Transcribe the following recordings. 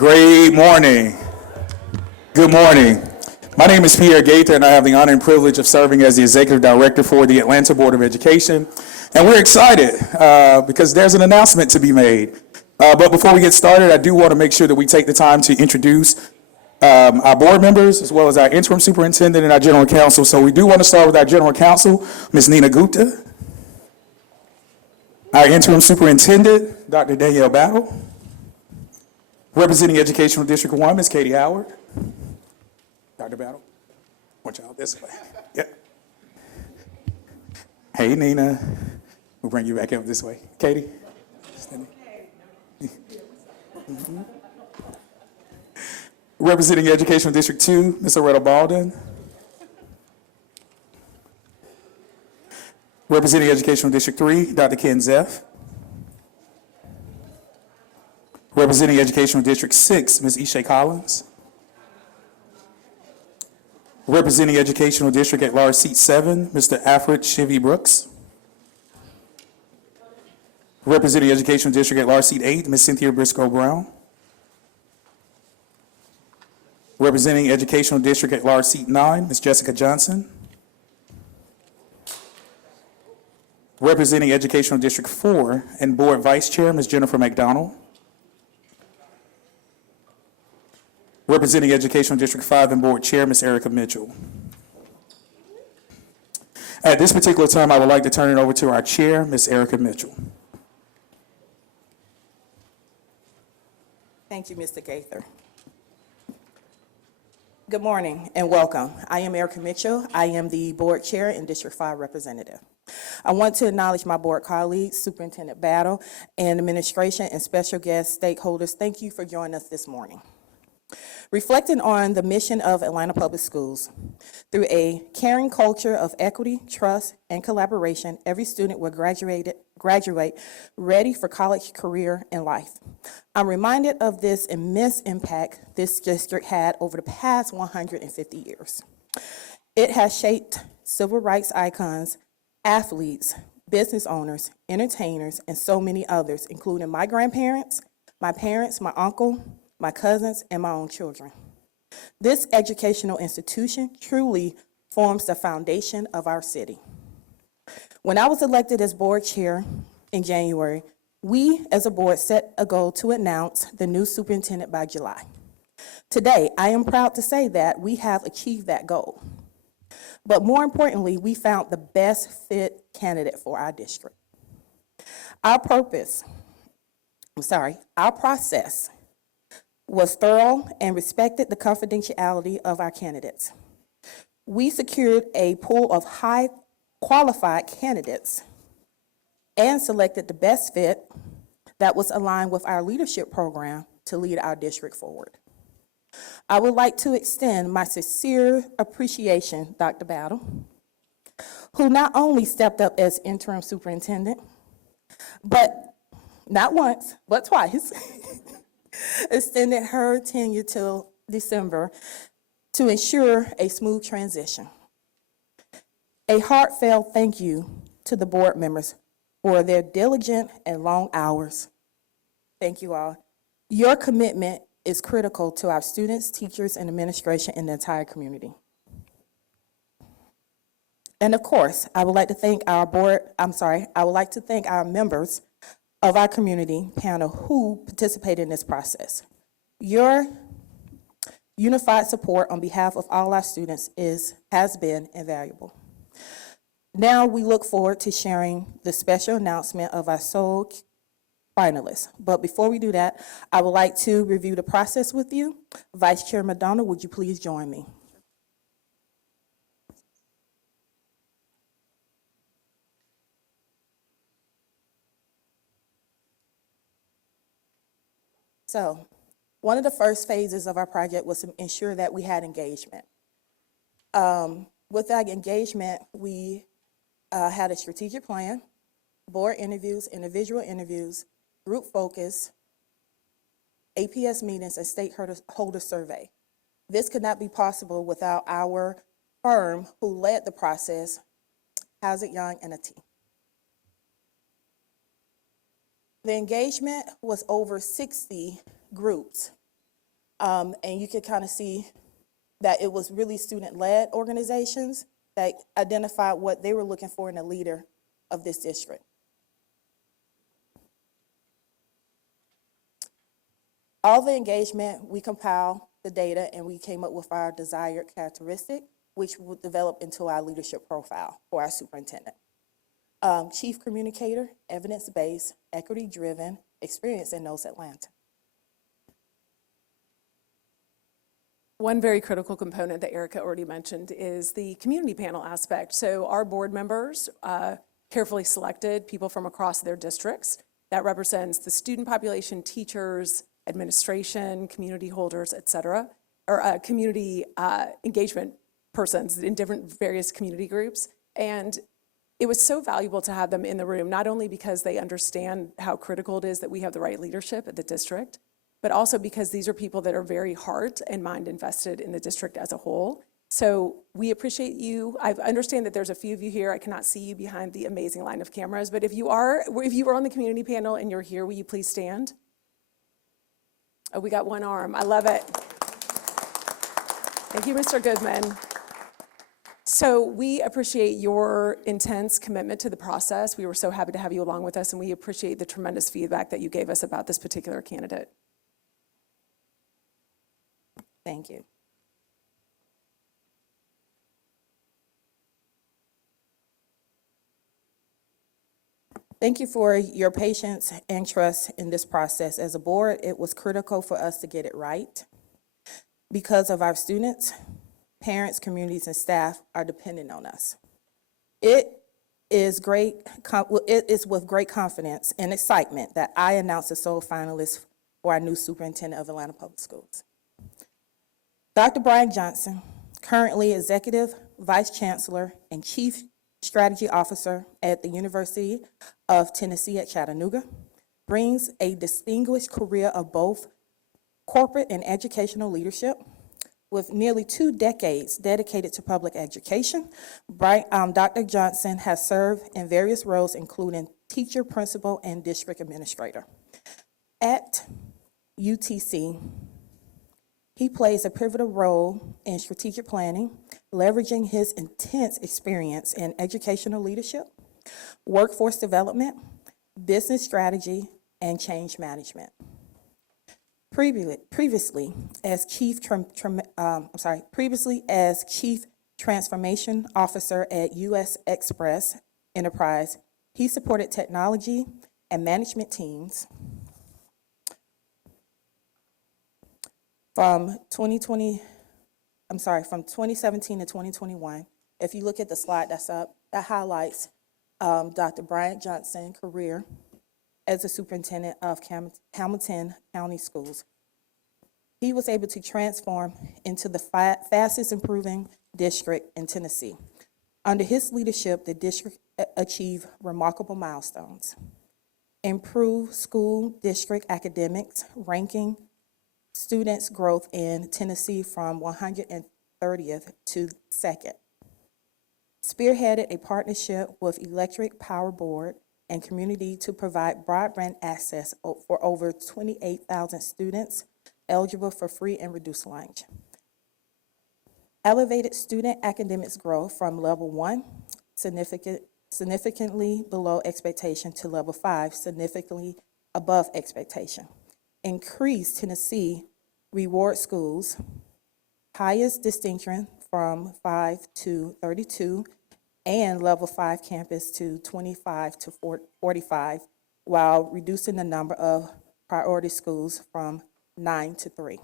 Great morning. Good morning. My name is Pierre Gaither, and I have the honor and privilege of serving as the Executive Director for the Atlanta Board of Education. And we're excited because there's an announcement to be made. But before we get started, I do want to make sure that we take the time to introduce our board members, as well as our interim superintendent and our general counsel. So we do want to start with our general counsel, Ms. Nina Gupta, our interim superintendent, Dr. Danielle Battle, representing Educational District 1, Ms. Katie Howard. Dr. Battle, want y'all this way. Yep. Hey, Nina. We'll bring you back up this way. Katie. Mm-hmm. Representing Educational District 2, Ms. Loretta Baldwin. Representing Educational District 3, Dr. Ken Zeff. Representing Educational District 6, Ms. Ishay Collins. Representing Educational District at Large Seat 7, Mr. Alfred Shivy Brooks. Representing Educational District at Large Seat 8, Ms. Cynthia Briscoe Brown. Representing Educational District at Large Seat 9, Ms. Jessica Johnson. Representing Educational District 4 and Board Vice Chair, Ms. Jennifer McDonald. Representing Educational District 5 and Board Chair, Ms. Erica Mitchell. At this particular time, I would like to turn it over to our Chair, Ms. Erica Mitchell. Thank you, Mr. Gaither. Good morning and welcome. I am Erica Mitchell. I am the Board Chair and District 5 Representative. I want to acknowledge my board colleagues, Superintendent Battle, and administration and special guest stakeholders. Thank you for joining us this morning. Reflecting on the mission of Atlanta Public Schools, through a caring culture of equity, trust, and collaboration, every student will graduate ready for college, career, and life. I'm reminded of this immense impact this district had over the past 150 years. It has shaped civil rights icons, athletes, business owners, entertainers, and so many others, including my grandparents, my parents, my uncle, my cousins, and my own children. This educational institution truly forms the foundation of our city. When I was elected as board chair in January, we as a board set a goal to announce the new superintendent by July. Today, I am proud to say that we have achieved that goal. But more importantly, we found the best fit candidate for our district. Our process was thorough and respected the confidentiality of our candidates. We secured a pool of high qualified candidates and selected the best fit that was aligned with our leadership program to lead our district forward. I would like to extend my sincere appreciation, Dr. Battle, who not only stepped up as interim superintendent, but not once, but twice, extended her tenure till December to ensure a smooth transition. A heartfelt thank you to the board members for their diligent and long hours. Thank you all. Your commitment is critical to our students, teachers, and administration in the entire community. And of course, I would like to thank our members of our community panel who participated in this process. Your unified support on behalf of all our students has been invaluable. Now we look forward to sharing the special announcement of our sole finalists. But before we do that, I would like to review the process with you. Vice Chair McDonald, would you please join me? So, one of the first phases of our project was to ensure that we had engagement. With that engagement, we had a strategic plan, board interviews, individual interviews, group focus, APS meetings, and stakeholder survey. This could not be possible without our firm who led the process, Hazard Young and a team. The engagement was over 60 groups And you could kind of see that it was really student-led organizations that identified what they were looking for in a leader of this district. All the engagement, we compiled the data and we came up with our desired characteristic, which will develop into our leadership profile for our superintendent. Chief communicator, evidence-based, equity-driven, experience in knows Atlanta. One very critical component that Erica already mentioned is the community panel aspect. So our board members carefully selected people from across their districts. That represents the student population, teachers, administration, community holders, et cetera, or community engagement persons in different various community groups. And it was so valuable to have them in the room, not only because they understand how critical it is that we have the right leadership at the district, but also because these are people that are very heart and mind invested in the district as a whole. So we appreciate you. I understand that there's a few of you here. I cannot see you behind the amazing line of cameras, but if you are on the community panel and you're here, will you please stand? Oh, we got one arm. I love it. Thank you, Mr. Goodman. So we appreciate your intense commitment to the process. We were so happy to have you along with us, and we appreciate the tremendous feedback that you gave us about this particular candidate. Thank you. Thank you for your patience and trust in this process. As a board, it was critical for us to get it right because of our students, parents, communities, and staff are dependent on us. It is with great confidence and excitement that I announce the sole finalist for our new superintendent of Atlanta Public Schools. Dr. Brian Johnson, currently Executive Vice Chancellor and Chief Strategy Officer at the University of Tennessee at Chattanooga, brings a distinguished career of both corporate and educational leadership. With nearly 2 decades dedicated to public education, Dr. Johnson has served in various roles, including teacher, principal, and district administrator. At UTC, he plays a pivotal role in strategic planning, leveraging his intense experience in educational leadership, workforce development, business strategy, and change management. Previously as Chief Transformation Officer at U.S. Express Enterprise, he supported technology and management teams from 2017 to 2021. If you look at the slide that's up, that highlights Dr. Bryant Johnson's career as the superintendent of Hamilton County Schools. He was able to transform into the fastest improving district in Tennessee. Under his leadership, the district achieved remarkable milestones. Improved school district academics, ranking students' growth in Tennessee from 130th to 2nd. Spearheaded a partnership with Electric Power Board and community to provide broadband access for over 28,000 students eligible for free and reduced lunch. Elevated student academics growth from level 1, significantly below expectation, to level 5, significantly above expectation. Increased Tennessee Reward Schools, highest distinction from 5 to 32, and level 5 campus to 25 to 45, while reducing the number of priority schools from 9 to 3.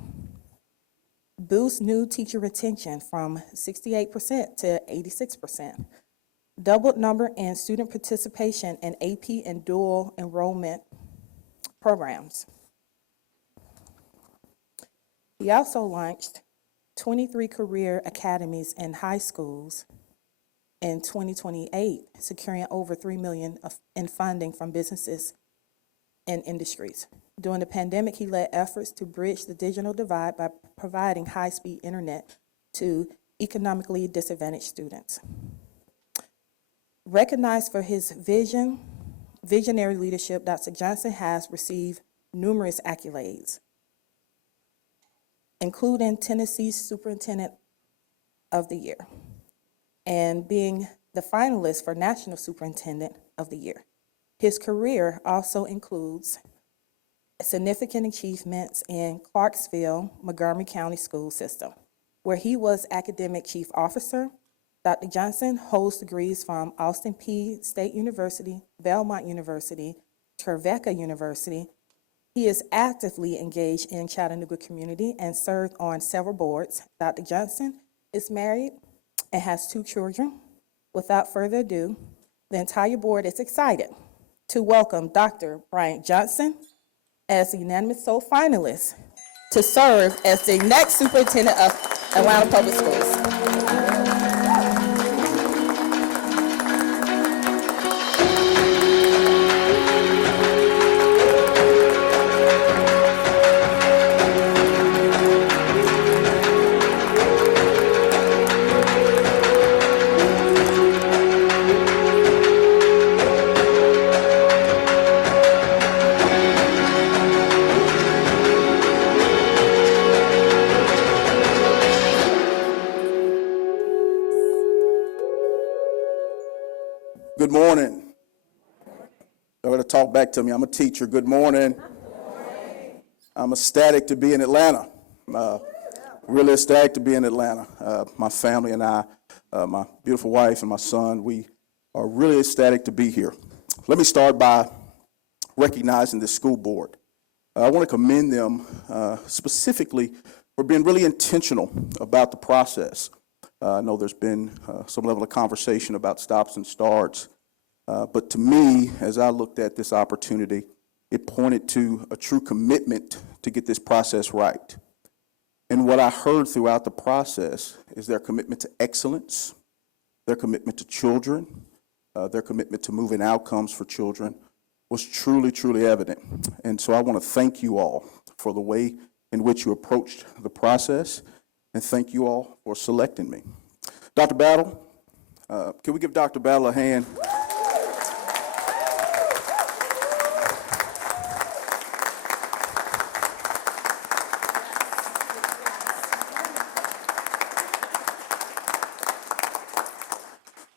Boost new teacher retention from 68% to 86%. Doubled number in student participation in AP and dual enrollment programs. He also launched 23 career academies in high schools in 2028, securing over $3 million in funding from businesses and industries. During the pandemic, he led efforts to bridge the digital divide by providing high-speed internet to economically disadvantaged students. Recognized for his visionary leadership, Dr. Johnson has received numerous accolades. including Tennessee's Superintendent of the Year, and being the finalist for National Superintendent of the Year. His career also includes significant achievements in Clarksville, Montgomery County School System, where he was academic chief officer. Dr. Johnson holds degrees from Austin Peay State University, Belmont University, Trevecca University. He is actively engaged in Chattanooga community and served on several boards. Dr. Johnson is married and has 2 children. Without further ado, the entire board is excited to welcome Dr. Bryant Johnson as the unanimous sole finalist to serve as the next superintendent of Atlanta Public Schools. Good morning. Y'all gotta talk back to me. I'm a teacher. Good morning. I'm ecstatic to be in Atlanta. Really ecstatic to be in Atlanta. My family and I, my beautiful wife and my son, we are really ecstatic to be here. Let me start by recognizing the school board. I want to commend them specifically for being really intentional about the process. I know there's been some level of conversation about stops and starts, but to me, as I looked at this opportunity, it pointed to a true commitment to get this process right. And what I heard throughout the process is their commitment to excellence, their commitment to children, their commitment to moving outcomes for children was truly, truly evident. And so I want to thank you all for the way in which you approached the process, and thank you all for selecting me. Dr. Battle, can we give Dr. Battle a hand?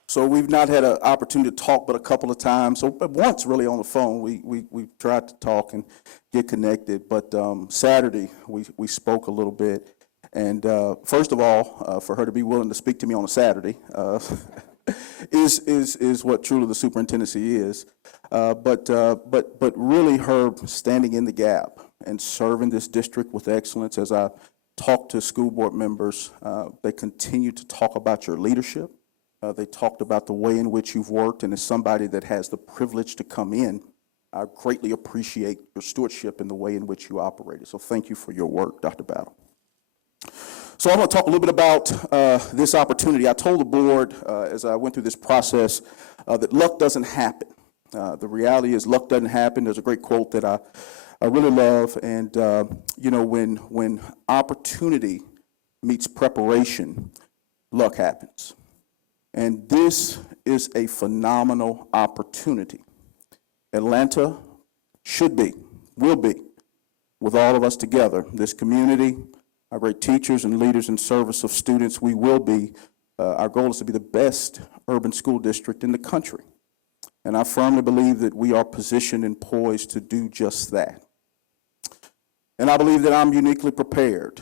So we've not had an opportunity to talk but a couple of times, so once really on the phone. We tried to talk and get connected, but Saturday we spoke a little bit. And first of all, for her to be willing to speak to me on a Saturday is what truly the superintendency is. But really her standing in the gap and serving this district with excellence. As I talked to school board members, they continue to talk about your leadership. They talked about the way in which you've worked, and as somebody that has the privilege to come in, I greatly appreciate your stewardship and the way in which you operated. So thank you for your work, Dr. Battle. So I want to talk a little bit about this opportunity. I told the board as I went through this process that luck doesn't happen. The reality is luck doesn't happen. There's a great quote that I really love, and you know, when opportunity meets preparation, luck happens. And this is a phenomenal opportunity. Atlanta should be, will be, with all of us together, this community, our great teachers and leaders in service of students, we will be, our goal is to be the best urban school district in the country. And I firmly believe that we are positioned and poised to do just that. And I believe that I'm uniquely prepared.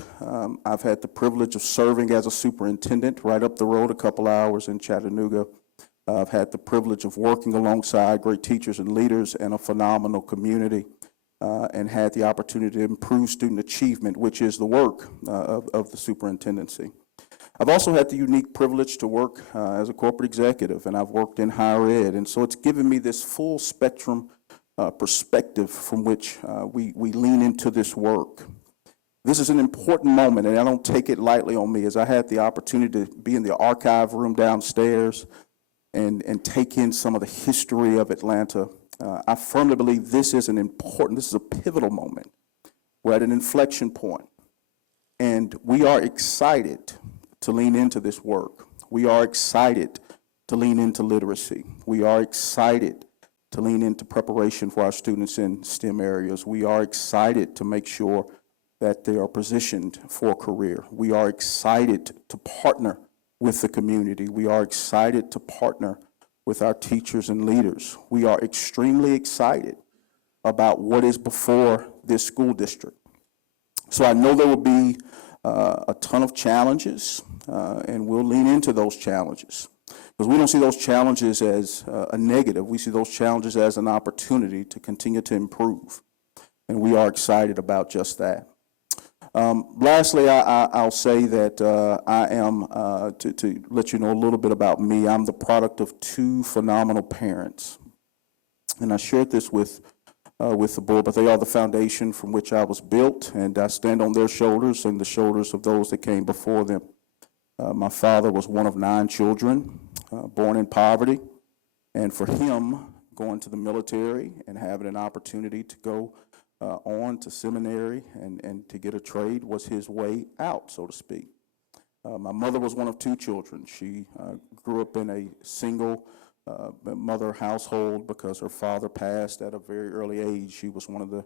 I've had the privilege of serving as a superintendent right up the road a couple hours in Chattanooga. I've had the privilege of working alongside great teachers and leaders in a phenomenal community, and had the opportunity to improve student achievement, which is the work of the superintendency. I've also had the unique privilege to work as a corporate executive, and I've worked in higher ed, and so it's given me this full spectrum perspective from which we lean into this work. This is an important moment, and I don't take it lightly on me, as I had the opportunity to be in the archive room downstairs and take in some of the history of Atlanta. I firmly believe this is a pivotal moment. We're at an inflection point, and we are excited to lean into this work. We are excited to lean into literacy. We are excited to lean into preparation for our students in STEM areas. We are excited to make sure that they are positioned for a career. We are excited to partner with the community. We are excited to partner with our teachers and leaders. We are extremely excited about what is before this school district. So I know there will be a ton of challenges, and we'll lean into those challenges. Because we don't see those challenges as a negative. We see those challenges as an opportunity to continue to improve. And we are excited about just that. Lastly, I'll say that I am, to let you know a little bit about me, I'm the product of two phenomenal parents. And I shared this with the board, but they are the foundation from which I was built, and I stand on their shoulders and the shoulders of those that came before them. My father was one of 9 children, born in poverty, and for him, going to the military and having an opportunity to go on to seminary and to get a trade was his way out, so to speak. My mother was one of 2 children. She grew up in a single mother household because her father passed at a very early age. She was one of the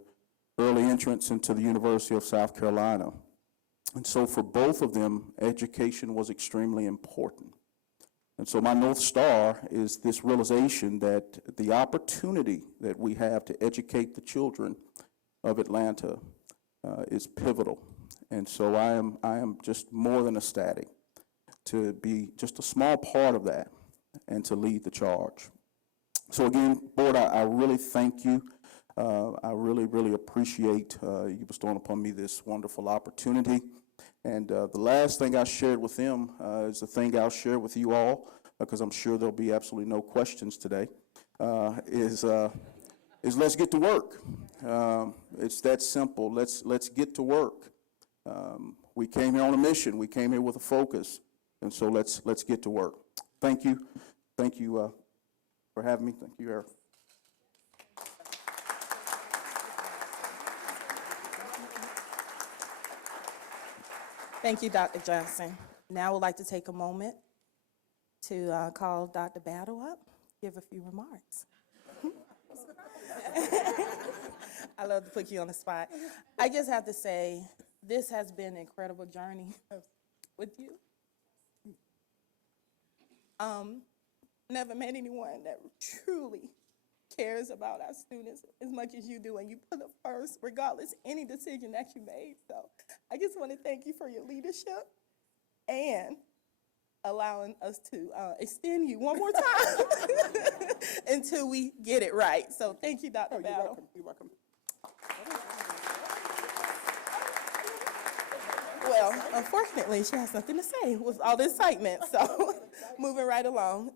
early entrants into the University of South Carolina. And so for both of them, education was extremely important. And so my North Star is this realization that the opportunity that we have to educate the children of Atlanta is pivotal. And so I am just more than ecstatic to be just a small part of that and to lead the charge. So again, board, I really thank you. I really, really appreciate you bestowing upon me this wonderful opportunity. And the last thing I shared with them is the thing I'll share with you all, because I'm sure there'll be absolutely no questions today, is let's get to work. It's that simple. Let's get to work. We came here on a mission. We came here with a focus, and so let's get to work. Thank you. Thank you for having me. Thank you, Eric. Thank you, Dr. Johnson. Now I would like to take a moment to call Dr. Battle up, give a few remarks. I love to put you on the spot. I just have to say, this has been an incredible journey with you. Never met anyone that truly cares about our students as much as you do, and you put it first, regardless any decision that you made. So I just want to thank you for your leadership and allowing us to extend you one more time until we get it right. So thank you, Dr. Battle. You're welcome. Well, unfortunately, she has nothing to say with all the excitement, so moving right along.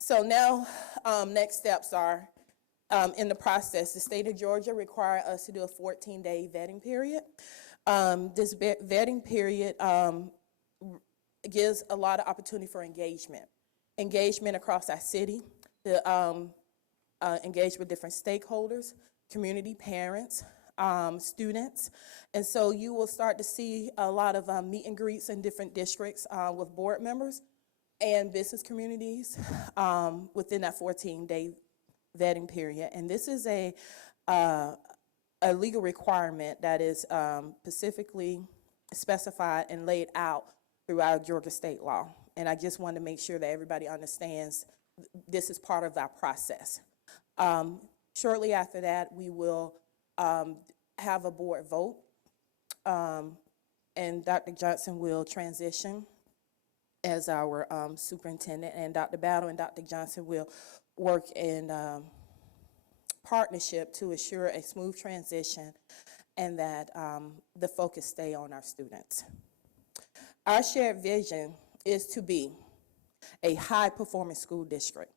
So now, next steps are in the process. The state of Georgia require us to do a 14-day vetting period. This vetting period gives a lot of opportunity for engagement across our city, to engage with different stakeholders, community, parents, students. And so you will start to see a lot of meet and greets in different districts with board members and business communities within that 14-day vetting period. And this is a legal requirement that is specifically specified and laid out throughout Georgia state law. And I just want to make sure that everybody understands this is part of our process. Shortly after that, we will have a board vote, and Dr. Johnson will transition as our superintendent, and Dr. Battle and Dr. Johnson will work in partnership to assure a smooth transition and that the focus stay on our students. Our shared vision is to be a high-performing school district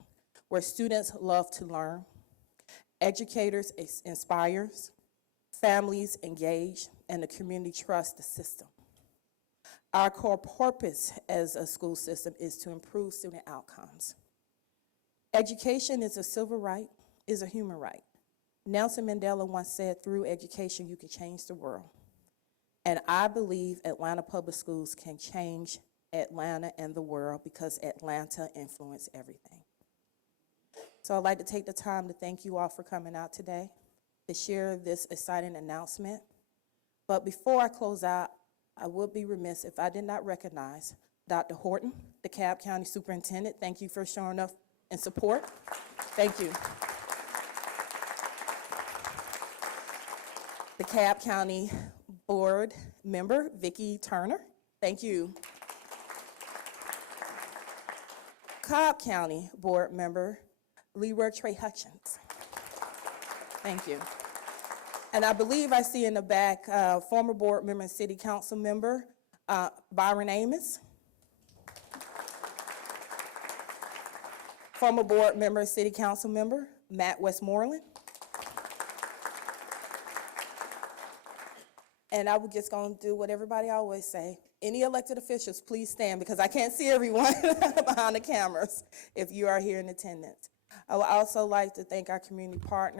where students love to learn, educators inspire, families engage, and the community trusts the system. Our core purpose as a school system is to improve student outcomes. Education is a civil right, is a human right. Nelson Mandela once said, through education, you can change the world. And I believe Atlanta Public Schools can change Atlanta and the world because Atlanta influences everything. So I'd like to take the time to thank you all for coming out today. to share this exciting announcement. But before I close out, I would be remiss if I did not recognize Dr. Horton, the DeKalb County Superintendent. Thank you for showing up in support. Thank you. The DeKalb County Board Member, Vicki Turner. Thank you. Cobb County Board Member, Leroy Trey Hutchins. Thank you. And I believe I see in the back, former board member and city council member, Byron Amos. Former board member, city council member, Matt Westmoreland. And I was just gonna do what everybody always say. Any elected officials, please stand, because I can't see everyone behind the cameras if you are here in attendance. I would also like to thank our community partners.